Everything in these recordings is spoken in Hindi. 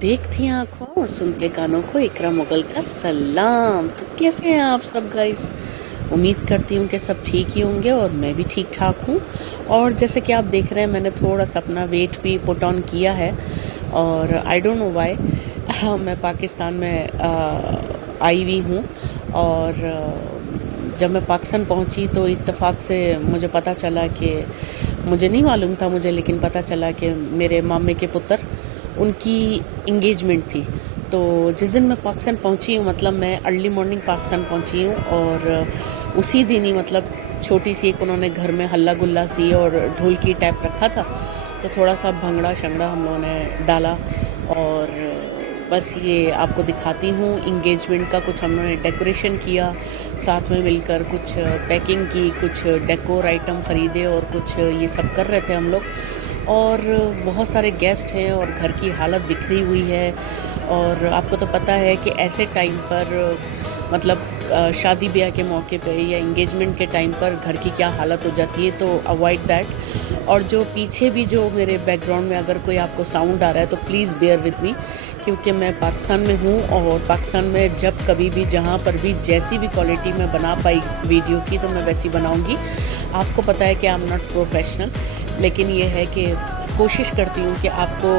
देखती आंखों और सुनते कानों को इकरा मुगल का सलाम। तो कैसे हैं आप सब गाइस? उम्मीद करती हूँ कि सब ठीक ही होंगे और मैं भी ठीक ठाक हूँ। और जैसे कि आप देख रहे हैं, मैंने थोड़ा सा अपना वेट भी पुट ऑन किया है और आई डोंट नो व्हाई। मैं पाकिस्तान में आई हुई हूँ और जब मैं पाकिस्तान पहुँची तो इत्तेफाक से मुझे पता चला कि मुझे नहीं मालूम था मुझे, लेकिन पता चला कि मेरे मामे के पुत्र उनकी इंगेजमेंट थी। तो जिस दिन मैं पाकिस्तान पहुंची हूँ, मतलब मैं अर्ली मॉर्निंग पाकिस्तान पहुंची हूँ और उसी दिन ही मतलब छोटी सी एक उन्होंने घर में हल्ला गुल्ला सी और ढोलकी टाइप रखा था, तो थोड़ा सा भंगड़ा शंगड़ा हम लोगों ने डाला। और बस ये आपको दिखाती हूँ इंगेजमेंट का कुछ हम लोगों ने डेकोरेशन किया साथ में मिलकर, कुछ पैकिंग की, कुछ डेकोर आइटम ख़रीदे और कुछ ये सब कर रहे थे हम लोग। और बहुत सारे गेस्ट हैं और घर की हालत बिखरी हुई है। और आपको तो पता है कि ऐसे टाइम पर मतलब शादी ब्याह के मौके पे या इंगेजमेंट के टाइम पर घर की क्या हालत हो जाती है, तो अवॉइड दैट। और जो पीछे भी जो मेरे बैकग्राउंड में अगर कोई आपको साउंड आ रहा है तो प्लीज़ बेयर विद मी, क्योंकि मैं पाकिस्तान में हूँ और पाकिस्तान में जब कभी भी जहाँ पर भी जैसी भी क्वालिटी में बना पाई वीडियो की तो मैं वैसी बनाऊँगी। आपको पता है कि आई एम नॉट प्रोफेशनल, लेकिन ये है कि कोशिश करती हूँ कि आपको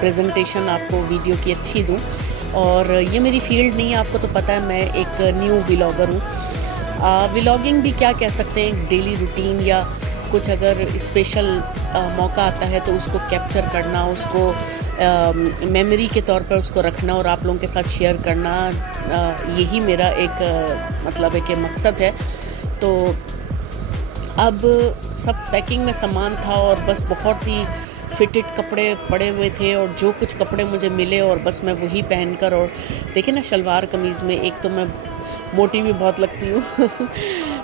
प्रेजेंटेशन आपको वीडियो की अच्छी दूँ। और ये मेरी फील्ड नहीं है, आपको तो पता है मैं एक न्यू व्लॉगर हूँ। व्लॉगिंग भी क्या कह सकते हैं, डेली रूटीन या कुछ अगर स्पेशल मौका आता है तो उसको कैप्चर करना, उसको मेमोरी के तौर पर उसको रखना और आप लोगों के साथ शेयर करना, यही मेरा एक मतलब है कि मकसद है। तो अब सब पैकिंग में सामान था और बस बहुत ही फिटेड कपड़े पड़े हुए थे और जो कुछ कपड़े मुझे मिले और बस मैं वही पहनकर, और देखिए ना शलवार कमीज़ में एक तो मैं मोटी भी बहुत लगती हूँ।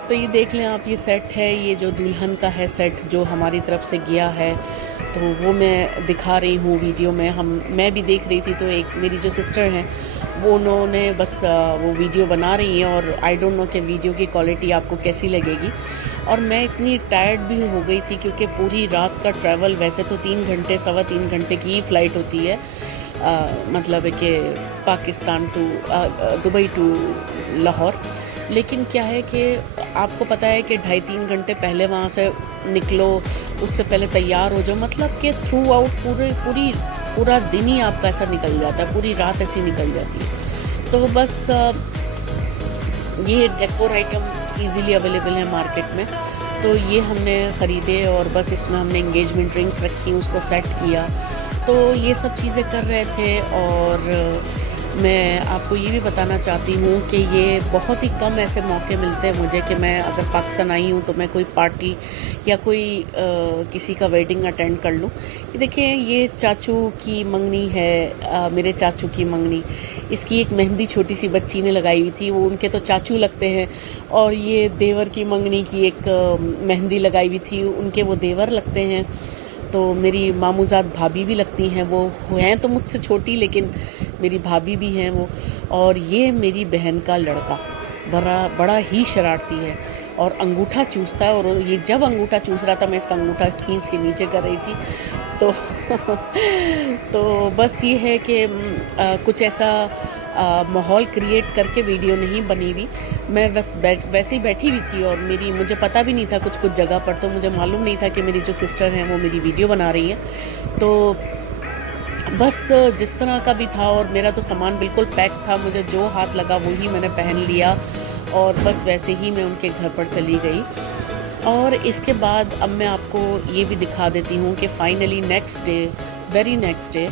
तो ये देख लें आप, ये सेट है, ये जो दुल्हन का है सेट जो हमारी तरफ से गया है, तो वो मैं दिखा रही हूँ वीडियो में। मैं भी देख रही थी, तो एक मेरी जो सिस्टर हैं वो उन्होंने बस वो वीडियो बना रही हैं और आई डोंट नो कि वीडियो की क्वालिटी आपको कैसी लगेगी। और मैं इतनी टायर्ड भी हो गई थी क्योंकि पूरी रात का ट्रैवल, वैसे तो 3 घंटे 3.25 घंटे की ही फ़्लाइट होती है, मतलब है कि Pakistan to Dubai to Lahore. लेकिन क्या है कि आपको पता है कि 2.5-3 घंटे पहले वहाँ से निकलो, उससे पहले तैयार हो जाओ, मतलब कि थ्रू आउट पूरा दिन ही आपका ऐसा निकल जाता है, पूरी रात ऐसी निकल जाती है। तो बस ये डेकोर आइटम इजीली अवेलेबल है मार्केट में, तो ये हमने ख़रीदे और बस इसमें हमने इंगेजमेंट रिंग्स रखी, उसको सेट किया। तो ये सब चीज़ें कर रहे थे। और मैं आपको ये भी बताना चाहती हूँ कि ये बहुत ही कम ऐसे मौके मिलते हैं मुझे कि मैं अगर पाकिस्तान आई हूँ तो मैं कोई पार्टी या कोई किसी का वेडिंग अटेंड कर लूँ। ये देखिए, ये चाचू की मंगनी है, मेरे चाचू की मंगनी, इसकी एक मेहंदी छोटी सी बच्ची ने लगाई हुई थी, वो उनके तो चाचू लगते हैं। और ये देवर की मंगनी की एक मेहंदी लगाई हुई थी, उनके वो देवर लगते हैं। तो मेरी मामूजाद भाभी भी लगती हैं, वो हैं तो मुझसे छोटी लेकिन मेरी भाभी भी हैं वो। और ये मेरी बहन का लड़का बड़ा ही शरारती है और अंगूठा चूसता है, और ये जब अंगूठा चूस रहा था मैं इसका अंगूठा खींच के नीचे कर रही थी। तो तो बस ये है कि कुछ ऐसा माहौल क्रिएट करके वीडियो नहीं बनी हुई। मैं बस वैसे ही बैठी हुई थी और मुझे पता भी नहीं था कुछ जगह पर, तो मुझे मालूम नहीं था कि मेरी जो सिस्टर हैं वो मेरी वीडियो बना रही हैं। तो बस जिस तरह का भी था, और मेरा तो सामान बिल्कुल पैक था, मुझे जो हाथ लगा वही मैंने पहन लिया और बस वैसे ही मैं उनके घर पर चली गई। और इसके बाद अब मैं आपको ये भी दिखा देती हूँ कि finally next day, very next day,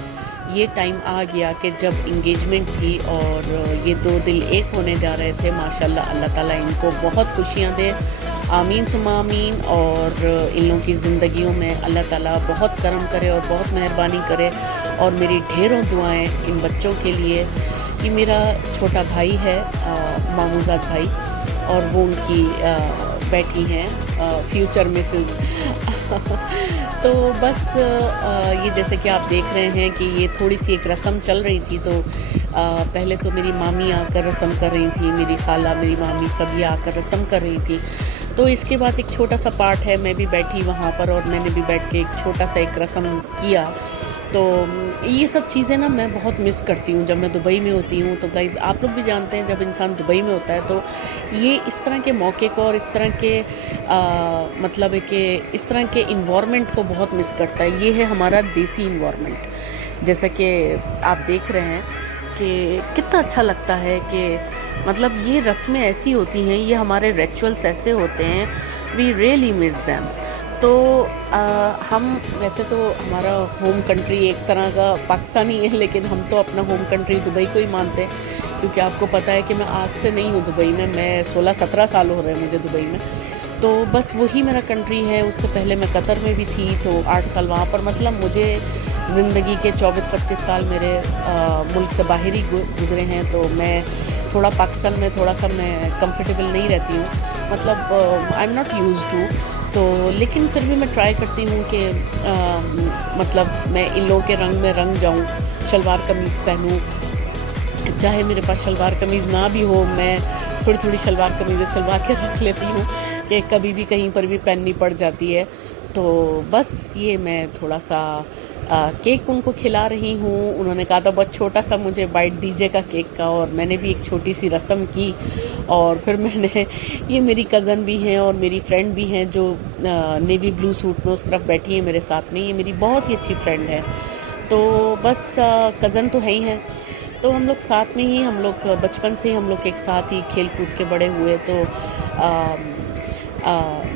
ये टाइम आ गया कि जब इंगेजमेंट थी और ये दो दिल एक होने जा रहे थे। माशाल्लाह, अल्लाह ताला इनको बहुत खुशियाँ दे, आमीन सुमा आमीन। और इन लोगों की ज़िंदगियों में अल्लाह ताला बहुत करम करे और बहुत मेहरबानी करे। और मेरी ढेरों दुआएं इन बच्चों के लिए। कि मेरा छोटा भाई है, मामूजाद भाई, और वो उनकी बैठी हैं फ्यूचर मिसेस। तो बस ये जैसे कि आप देख रहे हैं कि ये थोड़ी सी एक रस्म चल रही थी। तो पहले तो मेरी मामी आकर रस्म कर रही थी, मेरी खाला, मेरी मामी सभी आकर रस्म कर रही थी। तो इसके बाद एक छोटा सा पार्ट है, मैं भी बैठी वहाँ पर और मैंने भी बैठ के एक छोटा सा एक रस्म किया। तो ये सब चीज़ें ना मैं बहुत मिस करती हूँ जब मैं दुबई में होती हूँ। तो गाइज़ आप लोग भी जानते हैं जब इंसान दुबई में होता है तो ये इस तरह के मौके को और इस तरह के मतलब है कि इस तरह के इन्वायरमेंट को बहुत मिस करता है। ये है हमारा देसी इन्वायरमेंट, जैसा कि आप देख रहे हैं कि कितना अच्छा लगता है कि मतलब ये रस्में ऐसी होती हैं, ये हमारे रिचुअल्स ऐसे होते हैं, वी रियली मिस दैम। तो हम वैसे तो हमारा होम कंट्री एक तरह का पाकिस्तान ही है, लेकिन हम तो अपना होम कंट्री दुबई को ही मानते हैं, क्योंकि आपको पता है कि मैं आज से नहीं हूँ दुबई में, मैं 16-17 साल हो रहे हैं मुझे दुबई में। तो बस वही मेरा कंट्री है। उससे पहले मैं कतर में भी थी तो 8 साल वहाँ पर, मतलब मुझे ज़िंदगी के 24-25 साल मेरे मुल्क से बाहर ही गुजरे हैं। तो मैं थोड़ा पाकिस्तान में थोड़ा सा मैं कंफर्टेबल नहीं रहती हूँ, मतलब I am not use to. तो लेकिन फिर भी मैं ट्राई करती हूँ कि मतलब मैं इन लोगों के रंग में रंग जाऊँ, शलवार कमीज़ पहनूँ, चाहे मेरे पास शलवार कमीज़ ना भी हो, मैं थोड़ी थोड़ी शलवार कमीज़ें सिलवा के रख लेती हूँ कि कभी भी कहीं पर भी पहननी पड़ जाती है। तो बस ये मैं थोड़ा सा केक उनको खिला रही हूँ। उन्होंने कहा था बहुत छोटा सा मुझे बाइट दीजिएगा केक का, और मैंने भी एक छोटी सी रस्म की। और फिर मैंने ये मेरी कज़न भी हैं और मेरी फ्रेंड भी हैं जो नेवी ब्लू सूट में उस तरफ बैठी है मेरे साथ में, ये मेरी बहुत ही अच्छी फ्रेंड है। तो बस कज़न तो है ही हैं, तो हम लोग साथ में ही, हम लोग बचपन से हम लोग एक साथ ही खेल कूद के बड़े हुए। तो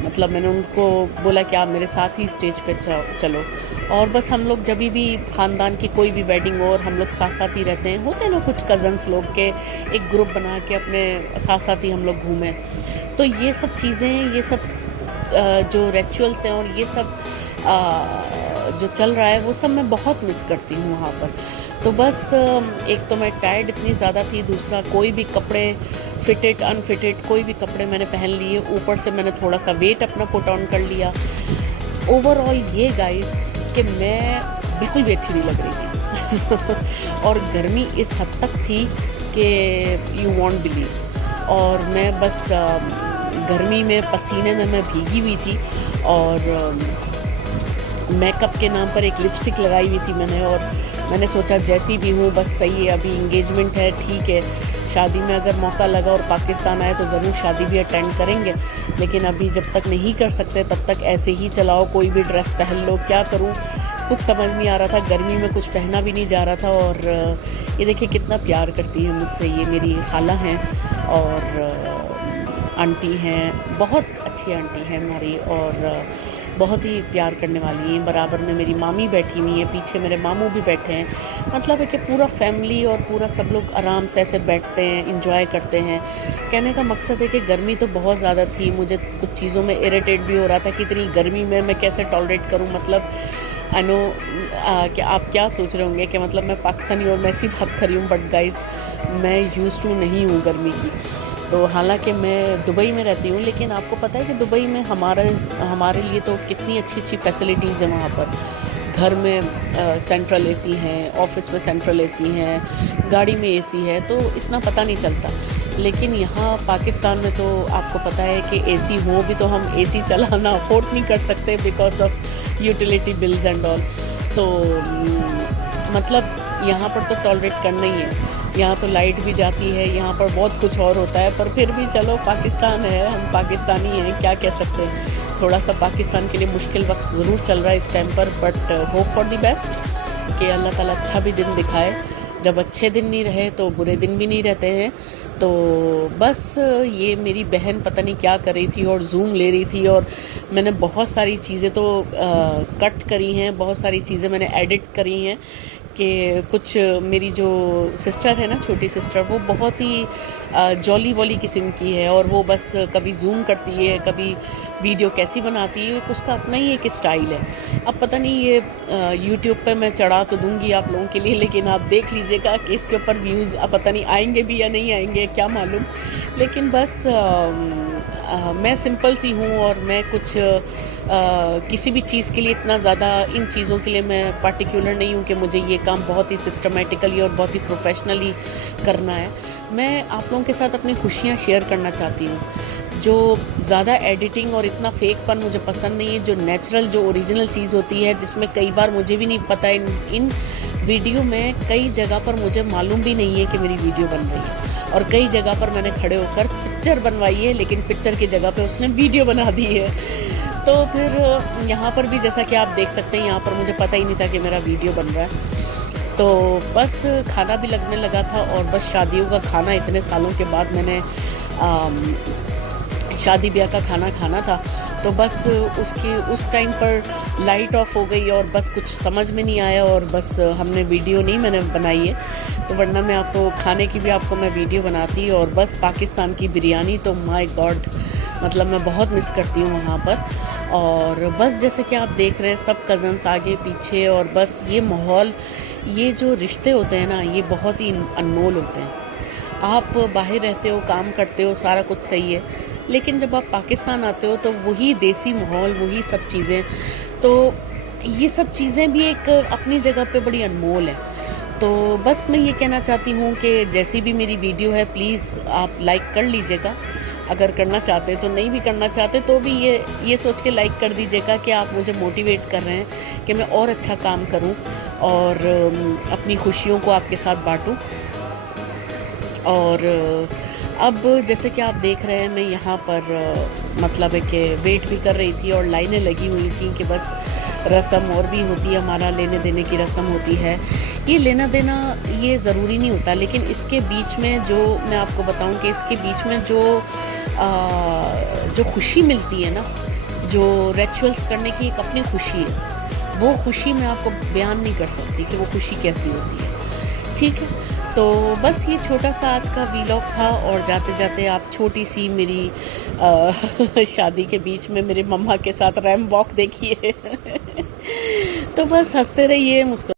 मतलब मैंने उनको बोला कि आप मेरे साथ ही स्टेज पे चलो। और बस हम लोग जब भी ख़ानदान की कोई भी वेडिंग हो और हम लोग साथ साथ ही रहते हैं, होते हैं ना कुछ कज़न्स लोग के एक ग्रुप बना के अपने साथ साथ ही हम लोग घूमें। तो ये सब चीज़ें, ये सब जो रिचुअल्स हैं और ये सब जो चल रहा है वो सब मैं बहुत मिस करती हूँ वहाँ पर। तो बस एक तो मैं टायर्ड इतनी ज़्यादा थी, दूसरा कोई भी कपड़े फिटेड अनफिटेड कोई भी कपड़े मैंने पहन लिए, ऊपर से मैंने थोड़ा सा वेट अपना पुट ऑन कर लिया। ओवरऑल ये गाइस कि मैं बिल्कुल भी अच्छी नहीं लग रही थी और गर्मी इस हद तक थी कि यू वॉन्ट बिलीव। और मैं बस गर्मी में पसीने में मैं भीगी हुई थी, और मेकअप के नाम पर एक लिपस्टिक लगाई हुई थी मैंने, और मैंने सोचा जैसी भी हूँ बस सही है, अभी इंगेजमेंट है ठीक है, शादी में अगर मौका लगा और पाकिस्तान आए तो ज़रूर शादी भी अटेंड करेंगे, लेकिन अभी जब तक नहीं कर सकते तब तक ऐसे ही चलाओ, कोई भी ड्रेस पहन लो। क्या करूँ कुछ समझ नहीं आ रहा था, गर्मी में कुछ पहना भी नहीं जा रहा था। और ये देखिए कितना प्यार करती है मुझसे, ये मेरी खाला हैं और आंटी हैं, बहुत अच्छी आंटी हैं हमारी, और बहुत ही प्यार करने वाली हैं। बराबर में मेरी मामी बैठी हुई है, पीछे मेरे मामू भी बैठे हैं। मतलब है कि पूरा फैमिली और पूरा सब लोग आराम से ऐसे बैठते हैं, इंजॉय करते हैं। कहने का मकसद है कि गर्मी तो बहुत ज़्यादा थी, मुझे कुछ चीज़ों में इरिटेट भी हो रहा था कि इतनी गर्मी में मैं कैसे टॉलरेट करूँ। मतलब आई नो कि आप क्या सोच रहे होंगे कि मतलब मैं पाकिस्तानी और मैं ऐसी बात कर रही हूँ, बट गाइस मैं यूज़ टू नहीं हूँ गर्मी की। तो हालांकि मैं दुबई में रहती हूँ, लेकिन आपको पता है कि दुबई में हमारे लिए तो कितनी अच्छी अच्छी फैसिलिटीज़ हैं वहाँ पर। घर में सेंट्रल एसी हैं, ऑफिस में सेंट्रल एसी हैं, गाड़ी में एसी है, तो इतना पता नहीं चलता। लेकिन यहाँ पाकिस्तान में तो आपको पता है कि एसी हो भी तो हम एसी चलाना अफोर्ड नहीं कर सकते because of utility bills and all. तो मतलब यहाँ पर तो टॉलरेट करना ही है, यहाँ तो लाइट भी जाती है, यहाँ पर बहुत कुछ और होता है, पर फिर भी चलो पाकिस्तान है, हम पाकिस्तानी हैं, क्या कह सकते हैं। थोड़ा सा पाकिस्तान के लिए मुश्किल वक्त ज़रूर चल रहा है इस टाइम पर, but hope for the best कि अल्लाह ताला अच्छा भी दिन दिखाए। जब अच्छे दिन नहीं रहे तो बुरे दिन भी नहीं रहते हैं। तो बस ये मेरी बहन पता नहीं क्या कर रही थी और जूम ले रही थी, और मैंने बहुत सारी चीज़ें तो कट करी हैं, बहुत सारी चीज़ें मैंने एडिट करी हैं कि कुछ मेरी जो सिस्टर है ना, छोटी सिस्टर, वो बहुत ही जॉली वॉली किस्म की है, और वो बस कभी जूम करती है, कभी वीडियो कैसी बनाती है, उसका अपना ही एक स्टाइल है। अब पता नहीं ये यूट्यूब पे मैं चढ़ा तो दूंगी आप लोगों के लिए, लेकिन आप देख लीजिएगा कि इसके ऊपर व्यूज़ अब पता नहीं आएंगे भी या नहीं आएंगे, क्या मालूम। लेकिन बस मैं सिंपल सी हूँ, और मैं कुछ किसी भी चीज़ के लिए इतना ज़्यादा इन चीज़ों के लिए मैं पार्टिकुलर नहीं हूँ कि मुझे ये काम बहुत ही सिस्टमेटिकली और बहुत ही प्रोफेशनली करना है। मैं आप लोगों के साथ अपनी खुशियाँ शेयर करना चाहती हूँ। जो ज़्यादा एडिटिंग और इतना फेकपन मुझे पसंद नहीं है। जो नेचुरल, जो ओरिजिनल चीज़ होती है, जिसमें कई बार मुझे भी नहीं पता इन वीडियो में कई जगह पर मुझे मालूम भी नहीं है कि मेरी वीडियो बन रही है, और कई जगह पर मैंने खड़े होकर पिक्चर बनवाई है, लेकिन पिक्चर की जगह पे उसने वीडियो बना दी है। तो फिर यहाँ पर भी जैसा कि आप देख सकते हैं, यहाँ पर मुझे पता ही नहीं था कि मेरा वीडियो बन रहा है। तो बस खाना भी लगने लगा था, और बस शादियों का खाना इतने सालों के बाद मैंने शादी ब्याह का खाना खाना था। तो बस उस टाइम पर लाइट ऑफ हो गई, और बस कुछ समझ में नहीं आया, और बस हमने वीडियो नहीं मैंने बनाई है। तो वरना मैं आपको खाने की भी आपको मैं वीडियो बनाती। और बस पाकिस्तान की बिरयानी तो माय गॉड, मतलब मैं बहुत मिस करती हूँ वहाँ पर। और बस जैसे कि आप देख रहे हैं, सब कज़न्स आगे पीछे, और बस ये माहौल, ये जो रिश्ते होते हैं ना, ये बहुत ही अनमोल होते हैं। आप बाहर रहते हो, काम करते हो, सारा कुछ सही है, लेकिन जब आप पाकिस्तान आते हो तो वही देसी माहौल, वही सब चीज़ें, तो ये सब चीज़ें भी एक अपनी जगह पे बड़ी अनमोल है। तो बस मैं ये कहना चाहती हूँ कि जैसी भी मेरी वीडियो है, प्लीज़ आप लाइक कर लीजिएगा, अगर करना चाहते हैं तो। नहीं भी करना चाहते तो भी ये सोच के लाइक कर दीजिएगा कि आप मुझे मोटिवेट कर रहे हैं कि मैं और अच्छा काम करूं, और अपनी खुशियों को आपके साथ बांटूं। और अब जैसे कि आप देख रहे हैं, मैं यहाँ पर मतलब है कि वेट भी कर रही थी, और लाइनें लगी हुई थी कि बस रस्म और भी होती है, हमारा लेने देने की रस्म होती है। ये लेना देना ये ज़रूरी नहीं होता, लेकिन इसके बीच में जो मैं आपको बताऊं कि इसके बीच में जो खुशी मिलती है ना, जो रिचुअल्स करने की एक अपनी खुशी है, वो खुशी मैं आपको बयान नहीं कर सकती कि वो खुशी कैसी होती है। ठीक है, तो बस ये छोटा सा आज का वीलॉग था। और जाते जाते आप छोटी सी मेरी शादी के बीच में मेरे मम्मा के साथ रैम वॉक देखिए। तो बस हंसते रहिए, मुस्कुरा